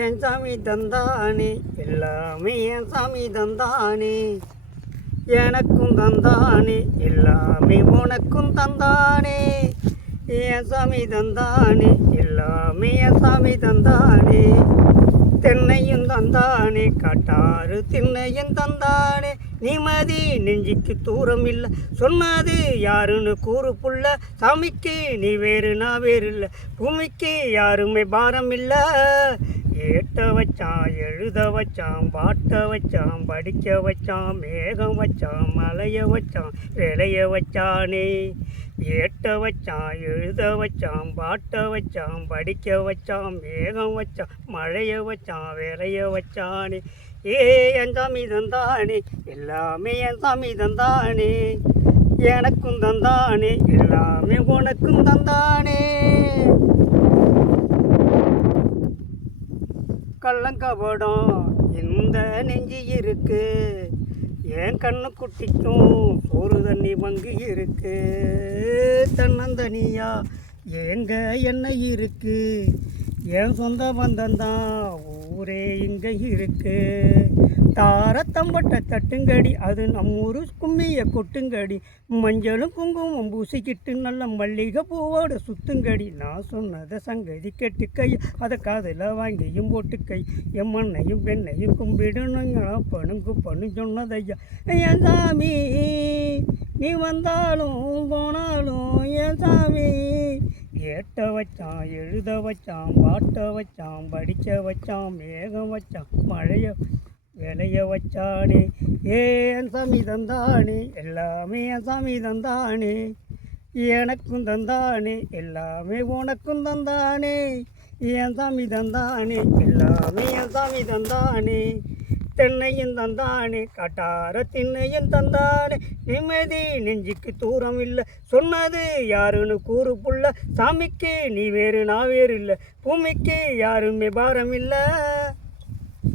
என் சாமி தந்தானே எல்லாமே என் சாமி தந்தானே எனக்கும் தந்தானே எல்லாமே உனக்கும் தந்தானே என் சாமி தந்தானே எல்லாமே என் சாமி தந்தானே தென்னையும் தந்தானே காட்டாறு திண்ணையும் தந்தானே நிம்மதி நெஞ்சிக்கு தூரம் இல்லை சொன்னது யாருன்னு கூறு புள்ள சாமிக்கு நீ வேறு நான் வேறு இல்லை பூமிக்கு யாருமே பாரம் இல்லை ஏட்ட வச்சான் எழுத வச்சான் பாட்ட வச்சான் படிக்க வச்சான் மேகம் வச்சான் மலைய வச்சான் விளைய வச்சானே ஏட்ட வச்சான் எழுத வச்சான் பாட்ட வச்சான் படிக்க வச்சான் மேகம் வச்சான் மழைய வச்சான் விளைய வச்சானே என் சாமி தந்தானே எல்லாமே என் சாமி தந்தானே எனக்கும் தந்தானே எல்லாமே உனக்கும் தந்தானே கள்ளங்கபடம் இந்த நெஞ்சு இருக்கு என் கண்ணு குட்டிக்கும் ஒரு தண்ணி பங்கு இருக்கு தன்னந்தனியா எங்க என்ன இருக்கு என் சொந்த பந்தந்தான் ஊரே இங்கே இருக்கு தாரத்தம்பட்ட தட்டுங்கடி அது நம்மூரு கும்மிய கொட்டுங்கடி மஞ்சளும் குங்குமம் பூசிக்கிட்டு நல்ல மல்லிகை பூவோட சுத்துங்கடி நான் சொன்னதை சங்கதி கெட்டுக்கை அதை காதில் வாங்கியும் போட்டுக்கை என் மண்ணையும் பெண்ணையும் கும்பிடணுங்க பணுங்கு பண்ணு சொன்னதையா என் சாமி நீ வந்தாலும் போனாலும் என் சாமி ஏட்ட வச்சான் எழுத வச்சான் பாட்ட வச்சான் படிக்க வச்சான் மேகம் வச்சான் மழைய விளைய வச்சானே என் சாமி தந்தானே எல்லாமே என் சாமி தந்தானே எனக்கும் தந்தானே எல்லாமே உனக்கும் தந்தானே என் சாமி தந்தானே எல்லாமே என் சாமி தந்தானே தென்னையும் தந்தானே காட்டார திண்ணையும் தந்தானே நிம்மதி நெஞ்சுக்கு தூரம் இல்லை சொன்னது யாருன்னு கூறு புள்ள சாமிக்கு நீ வேறு நான் வேறு இல்லை பூமிக்கு யாருமே பாரம் இல்லை.